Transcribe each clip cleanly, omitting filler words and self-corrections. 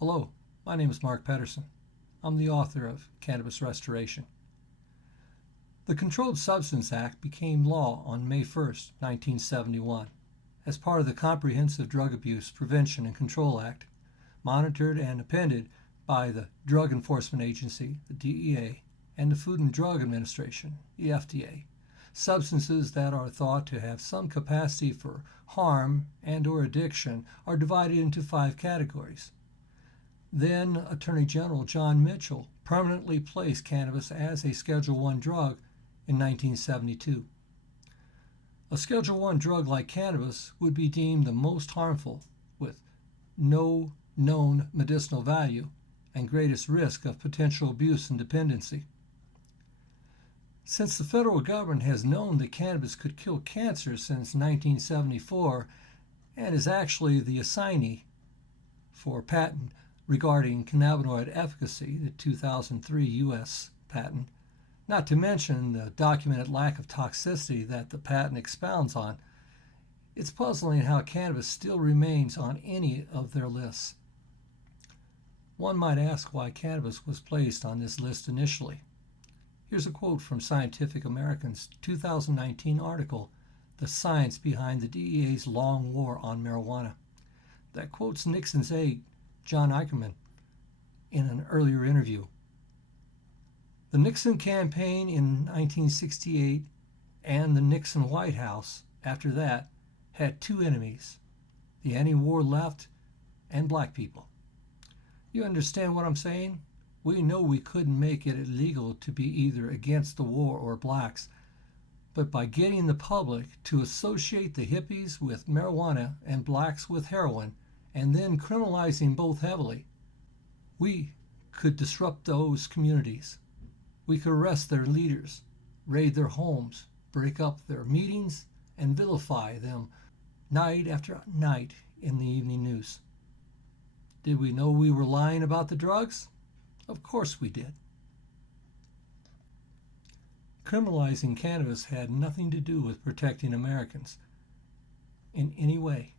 Hello, my name is Mark Pedersen. I'm the author of Cannabis Restoration. The Controlled Substance Act became law on May 1, 1971, as part of the Comprehensive Drug Abuse Prevention and Control Act, monitored and appended by the Drug Enforcement Agency, the DEA, and the Food and Drug Administration, the FDA. Substances that are thought to have some capacity for harm and/or addiction are divided into 5 categories. Then Attorney General John Mitchell permanently placed cannabis as a Schedule I drug in 1972. A Schedule I drug like cannabis would be deemed the most harmful, with no known medicinal value and greatest risk of potential abuse and dependency. Since the federal government has known that cannabis could kill cancer since 1974 and is actually the assignee for patent regarding cannabinoid efficacy, the 2003 U.S. patent, not to mention the documented lack of toxicity that the patent expounds on, it's puzzling how cannabis still remains on any of their lists. One might ask why cannabis was placed on this list initially. Here's a quote from Scientific American's 2019 article, The Science Behind the DEA's Long War on Marijuana, that quotes Nixon's aide, John Eicherman, in an earlier interview. The Nixon campaign in 1968 and the Nixon White House after that had 2 enemies, the anti-war left and black people. You understand what I'm saying? We know we couldn't make it illegal to be either against the war or blacks, but by getting the public to associate the hippies with marijuana and blacks with heroin, and then criminalizing both heavily, we could disrupt those communities. We could arrest their leaders, raid their homes, break up their meetings, and vilify them night after night in the evening news. Did we know we were lying about the drugs? Of course we did. Criminalizing cannabis had nothing to do with protecting Americans in any way,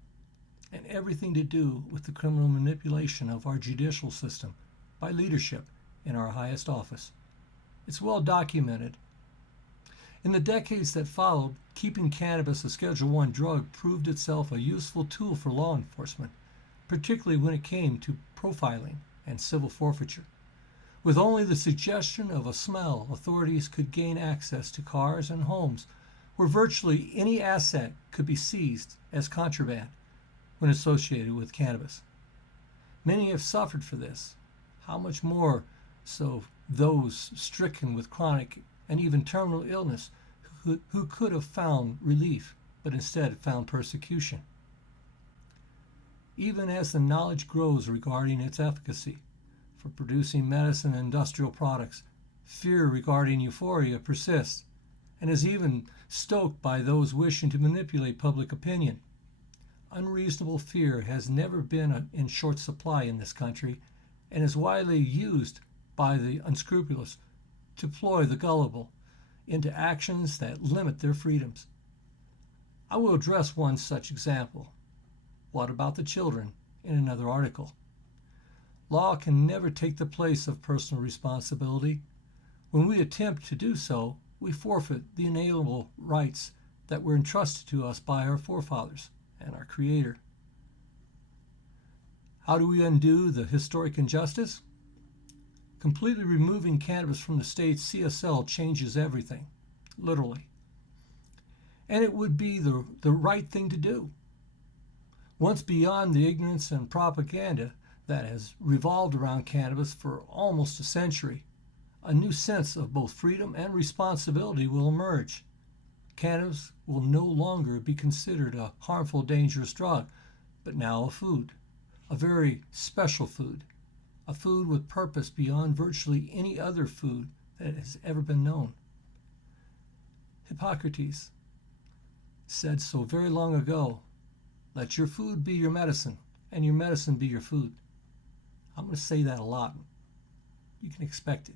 and everything to do with the criminal manipulation of our judicial system by leadership in our highest office. It's well documented. In the decades that followed, keeping cannabis a Schedule I drug proved itself a useful tool for law enforcement, particularly when it came to profiling and civil forfeiture. With only the suggestion of a smell, authorities could gain access to cars and homes where virtually any asset could be seized as contraband when associated with cannabis. Many have suffered for this. How much more so those stricken with chronic and even terminal illness who could have found relief but instead found persecution. Even as the knowledge grows regarding its efficacy for producing medicine and industrial products, fear regarding euphoria persists and is even stoked by those wishing to manipulate public opinion. Unreasonable fear has never been in short supply in this country and is widely used by the unscrupulous to ploy the gullible into actions that limit their freedoms. I will address one such example. What about the children in another article? Law can never take the place of personal responsibility. When we attempt to do so, we forfeit the inalienable rights that were entrusted to us by our forefathers and our Creator. How do we undo the historic injustice? Completely removing cannabis from the state's CSL changes everything, literally. And it would be the right thing to do. Once beyond the ignorance and propaganda that has revolved around cannabis for almost a century, a new sense of both freedom and responsibility will emerge. Cannabis will no longer be considered a harmful, dangerous drug, but now a food, a very special food, a food with purpose beyond virtually any other food that has ever been known. Hippocrates said so very long ago, "Let your food be your medicine, and your medicine be your food." I'm going to say that a lot. You can expect it.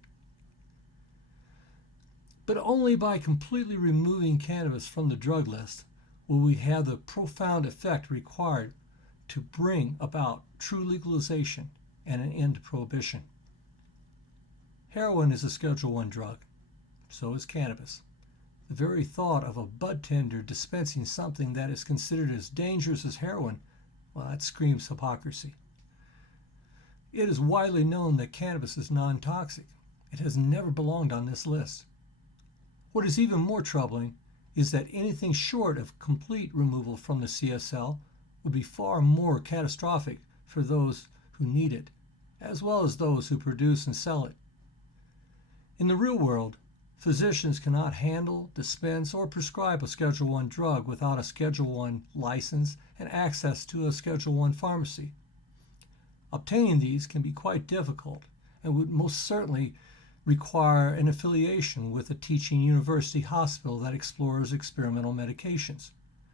But only by completely removing cannabis from the drug list will we have the profound effect required to bring about true legalization and an end to prohibition. Heroin is a Schedule I drug. So is cannabis. The very thought of a bud tender dispensing something that is considered as dangerous as heroin, well, that screams hypocrisy. It is widely known that cannabis is non-toxic. It has never belonged on this list. What is even more troubling is that anything short of complete removal from the CSL would be far more catastrophic for those who need it, as well as those who produce and sell it. In the real world, physicians cannot handle, dispense, or prescribe a Schedule I drug without a Schedule I license and access to a Schedule I pharmacy. Obtaining these can be quite difficult and would most certainly require an affiliation with a teaching university hospital that explores experimental medications.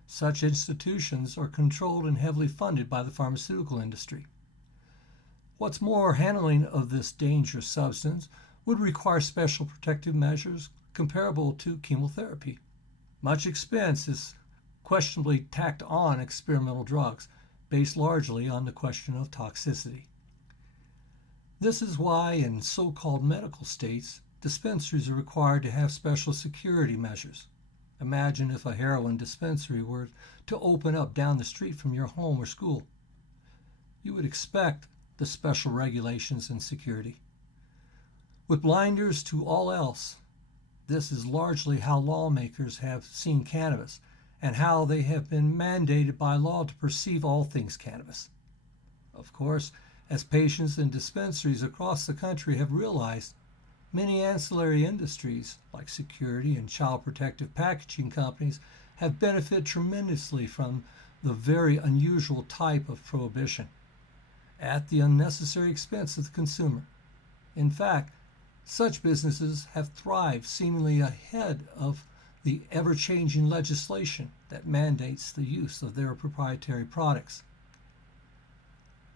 Such institutions are controlled and heavily funded by the pharmaceutical industry. What's more, handling of this dangerous substance would require special protective measures comparable to chemotherapy. Much expense is questionably tacked on experimental drugs, based largely on the question of toxicity. This is why in so-called medical states, dispensaries are required to have special security measures. Imagine if a heroin dispensary were to open up down the street from your home or school. You would expect the special regulations and security. With blinders to all else, this is largely how lawmakers have seen cannabis and how they have been mandated by law to perceive all things cannabis. Of course, as patients in dispensaries across the country have realized, many ancillary industries like security and child protective packaging companies have benefited tremendously from the very unusual type of prohibition at the unnecessary expense of the consumer. In fact, such businesses have thrived seemingly ahead of the ever-changing legislation that mandates the use of their proprietary products.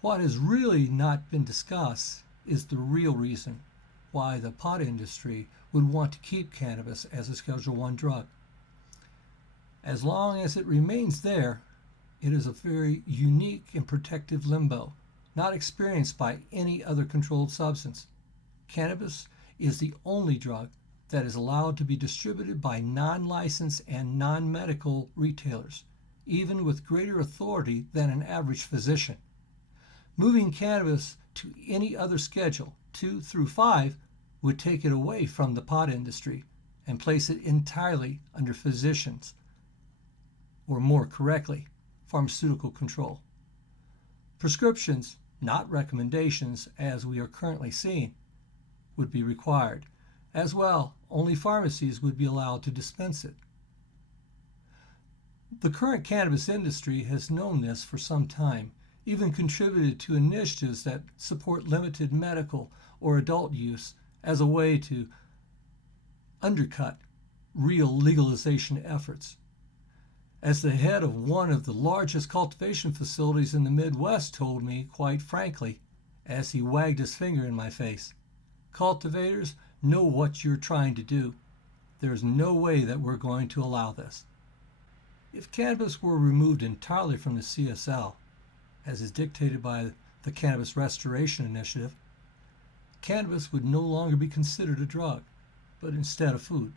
What has really not been discussed is the real reason why the pot industry would want to keep cannabis as a Schedule I drug. As long as it remains there, it is a very unique and protective limbo, not experienced by any other controlled substance. Cannabis is the only drug that is allowed to be distributed by non-licensed and non-medical retailers, even with greater authority than an average physician. Moving cannabis to any other schedule, 2 through 5, would take it away from the pot industry and place it entirely under physicians, or more correctly, pharmaceutical control. Prescriptions, not recommendations as we are currently seeing, would be required. As well, only pharmacies would be allowed to dispense it. The current cannabis industry has known this for some time, even contributed to initiatives that support limited medical or adult use as a way to undercut real legalization efforts. As the head of one of the largest cultivation facilities in the Midwest told me, quite frankly, as he wagged his finger in my face, cultivators know what you're trying to do. There's no way that we're going to allow this. If cannabis were removed entirely from the CSL, as is dictated by the Cannabis Restoration initiative, cannabis would no longer be considered a drug, but instead a food.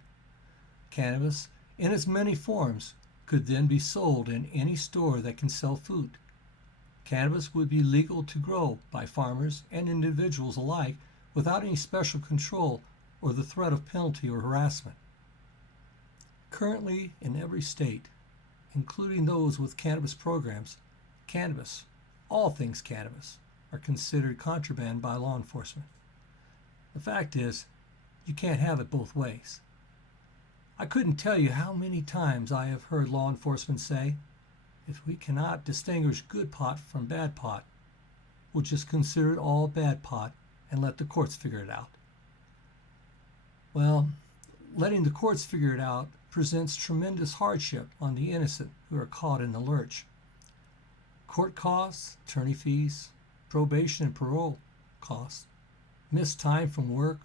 Cannabis, in its many forms, could then be sold in any store that can sell food. Cannabis would be legal to grow by farmers and individuals alike without any special control or the threat of penalty or harassment. Currently, in every state, including those with cannabis programs, cannabis, all things cannabis, are considered contraband by law enforcement. The fact is, you can't have it both ways. I couldn't tell you how many times I have heard law enforcement say, if we cannot distinguish good pot from bad pot, we'll just consider it all bad pot and let the courts figure it out. Well, letting the courts figure it out presents tremendous hardship on the innocent who are caught in the lurch. Court costs, attorney fees, probation and parole costs, missed time from work,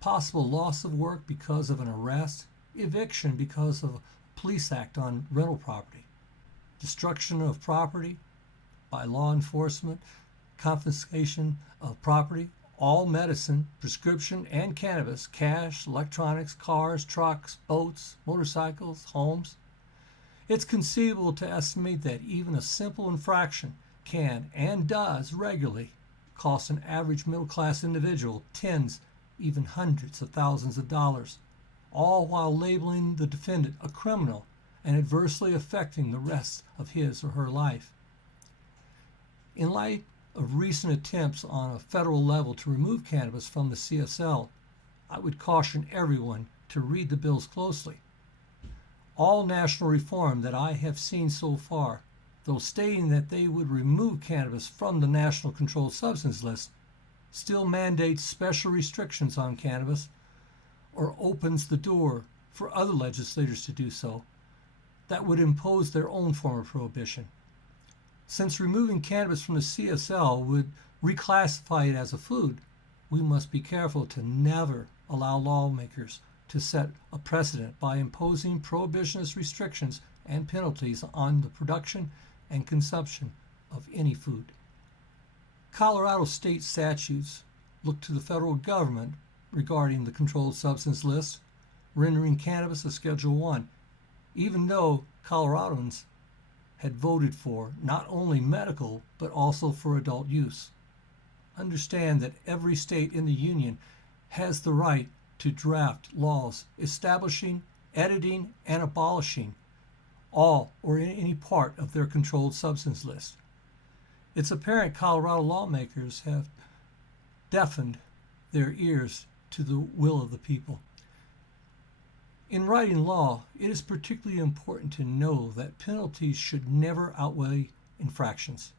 possible loss of work because of an arrest, eviction because of a police act on rental property, destruction of property by law enforcement, confiscation of property, all medicine, prescription, and cannabis, cash, electronics, cars, trucks, boats, motorcycles, homes. It's conceivable to estimate that even a simple infraction can and does regularly cost an average middle-class individual tens, even hundreds of thousands of dollars, all while labeling the defendant a criminal and adversely affecting the rest of his or her life. In light of recent attempts on a federal level to remove cannabis from the CSL, I would caution everyone to read the bills closely. All national reform that I have seen so far, though stating that they would remove cannabis from the National Controlled Substance List, still mandates special restrictions on cannabis or opens the door for other legislators to do so that would impose their own form of prohibition. Since removing cannabis from the CSL would reclassify it as a food, we must be careful to never allow lawmakers to set a precedent by imposing prohibitionist restrictions and penalties on the production and consumption of any food. Colorado state statutes look to the federal government regarding the Controlled Substance List, rendering cannabis a Schedule I, even though Coloradans had voted for not only medical but also for adult use. Understand that every state in the Union has the right to draft laws establishing, editing, and abolishing all or any part of their controlled substance list. It's apparent Colorado lawmakers have deafened their ears to the will of the people. In writing law, it is particularly important to know that penalties should never outweigh infractions,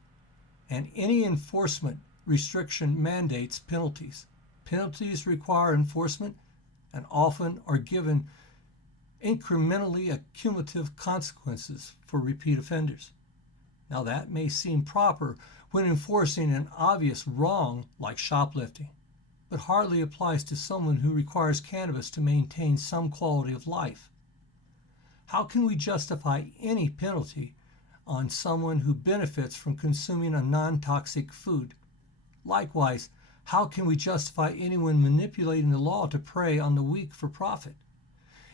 and any enforcement restriction mandates penalties. Penalties require enforcement and often are given incrementally cumulative consequences for repeat offenders. Now that may seem proper when enforcing an obvious wrong like shoplifting, but hardly applies to someone who requires cannabis to maintain some quality of life. How can we justify any penalty on someone who benefits from consuming a non-toxic food? Likewise, how can we justify anyone manipulating the law to prey on the weak for profit?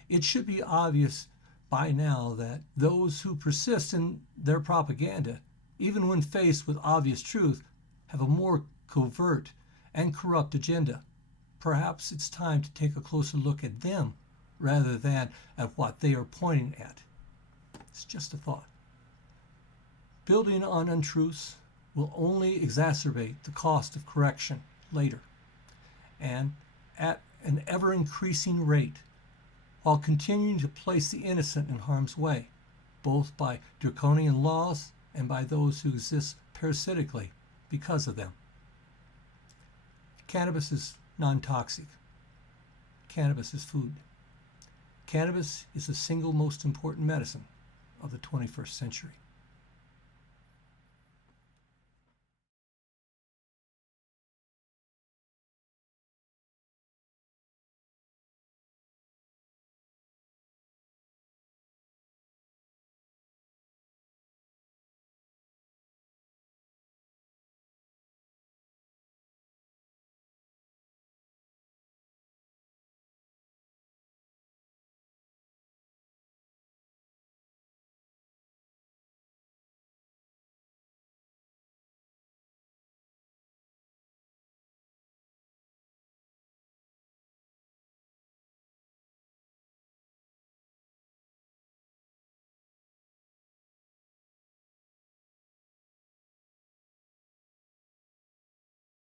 It should be obvious by now that those who persist in their propaganda, even when faced with obvious truth, have a more covert and corrupt agenda. Perhaps it's time to take a closer look at them rather than at what they are pointing at. It's just a thought. Building on untruths will only exacerbate the cost of correction later, and at an ever-increasing rate, while continuing to place the innocent in harm's way, both by draconian laws and by those who exist parasitically because of them. Cannabis is non-toxic. Cannabis is food. Cannabis is the single most important medicine of the 21st century.